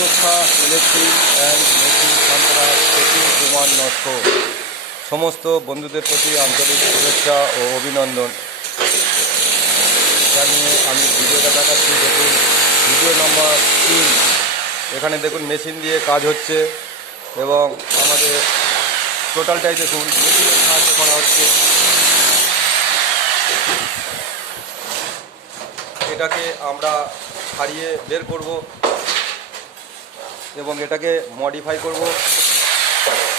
সুরক্ষা electric and machine সান্ত্বনা থেকে কুমার নস্ক সমস্ত বন্ধুদের প্রতি আন্তরিক শুভেচ্ছা ও অভিনন্দন জানিয়ে আমি ভিডিওটা দেখাচ্ছি। দেখুন ভিডিও নাম্বার 3। এখানে দেখুন মেশিন দিয়ে কাজ হচ্ছে এবং আমাদের টোটালটাই দেখুন মেশিনের সাহায্যে করা হচ্ছে। এটাকে আমরা ছাড়িয়ে বের করব এবং এটাকে মডিফাই করব।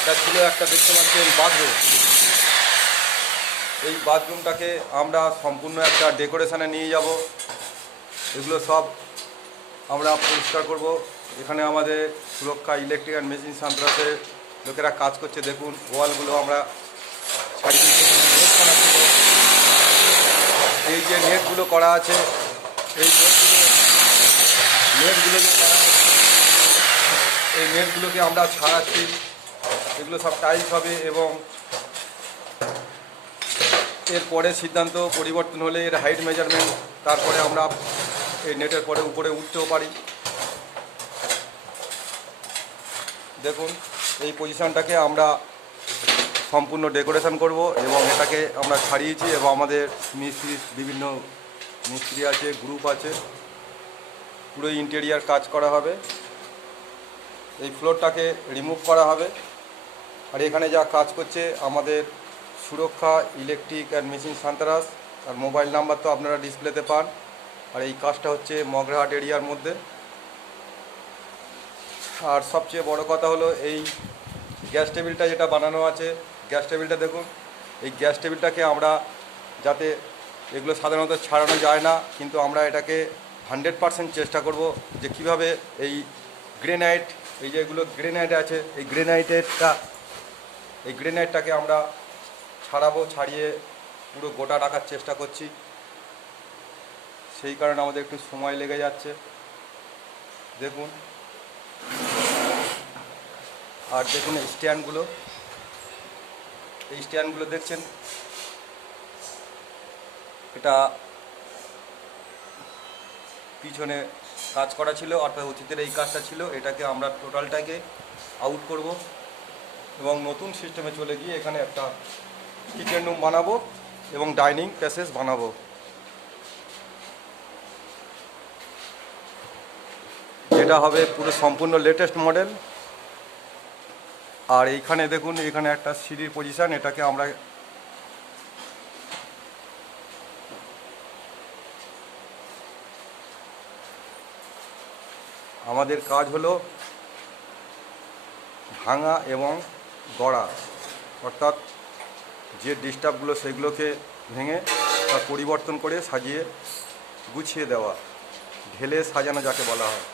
এটা ছিল একটা, দেখতে পাচ্ছেন, বাথরুম। এই বাথরুমটাকে আমরা সম্পূর্ণ একটা ডেকোরেশনে নিয়ে যাব। এগুলো সব আমরা পরিষ্কার করব। এখানে আমাদের সুরক্ষা ইলেকট্রিক অ্যান্ড মেশিন সান্ত্রাসের লোকেরা কাজ করছে। দেখুন ওয়ালগুলো আমরা ছাড়িয়ে নেট করা ছিল। এই যে নেটগুলো করা আছে, এই নেটগুলো যে করা আছে, এই নেটগুলোকে আমরা ছাড়াচ্ছি। এগুলো সব টাইলস হবে এবং এরপরে সিদ্ধান্ত পরিবর্তন হলে এর হাইট মেজারমেন্ট, তারপরে আমরা এই নেটের পরে উপরে উঠতেও পারি। দেখুন এই পজিশানটাকে আমরা সম্পূর্ণ ডেকোরেশন করব এবং এটাকে আমরা ছাড়িয়েছি এবং আমাদের মিস্ত্রি, বিভিন্ন মিস্ত্রি আছে, গ্রুপ আছে, পুরো ইন্টেরিয়ার কাজ করা হবে। এই ফ্লোরটাকে রিমুভ করা হবে। আর এখানে যা কাজ করছে আমাদের সুরক্ষা ইলেকট্রিক অ্যান্ড মেশিন সান্ত্রাস, আর মোবাইল নাম্বার তো আপনারা ডিসপ্লেতে পান। আর এই কাজটা হচ্ছে মগরাহাট এরিয়ার মধ্যে। আর সবচেয়ে বড় কথা হলো এই গ্যাস টেবিলটা যেটা বানানো আছে, গ্যাস টেবিলটা দেখুন। এই গ্যাস টেবিলটাকে আমরা, যাতে এগুলো সাধারণত ছাড়ানো যায় না, কিন্তু আমরা এটাকে 100% চেষ্টা করব যে কিভাবে এই গ্রেনাইট, এই যে এগুলো গ্রেনাইট আছে, এই গ্রেনাইটটাকে আমরা ছাড়াবো। ছাড়িয়ে পুরো গোটা রাখার চেষ্টা করছি। সেই কারণে আমাদের একটু সময় লেগে যাচ্ছে। দেখুন, আর দেখুন এই স্ট্যান্ডগুলো দেখছেন, এটা পিছনে কাজ করা ছিল, অর্থাৎ অতীতের এই কাজটা ছিল। এটাকে আমরা টোটালটাকে আউট করব এবং নতুন সিস্টেমে চলে গিয়ে এখানে একটা কিচেন রুম বানাবো এবং ডাইনিং প্যাসেজ বানাবো। এটা হবে পুরো সম্পূর্ণ লেটেস্ট মডেল। আর এইখানে দেখুন, এখানে একটা সিঁড়ির পজিশান, এটাকে আমরা আমাদের কাজ হলো ভাঙা এবং গড়া, অর্থাৎ যে ডিস্টার্বগুলো সেগুলোকে ভেঙে তা পরিবর্তন করে সাজিয়ে গুছিয়ে দেওয়া, ঢেলে সাজানো যাকে বলা হয়।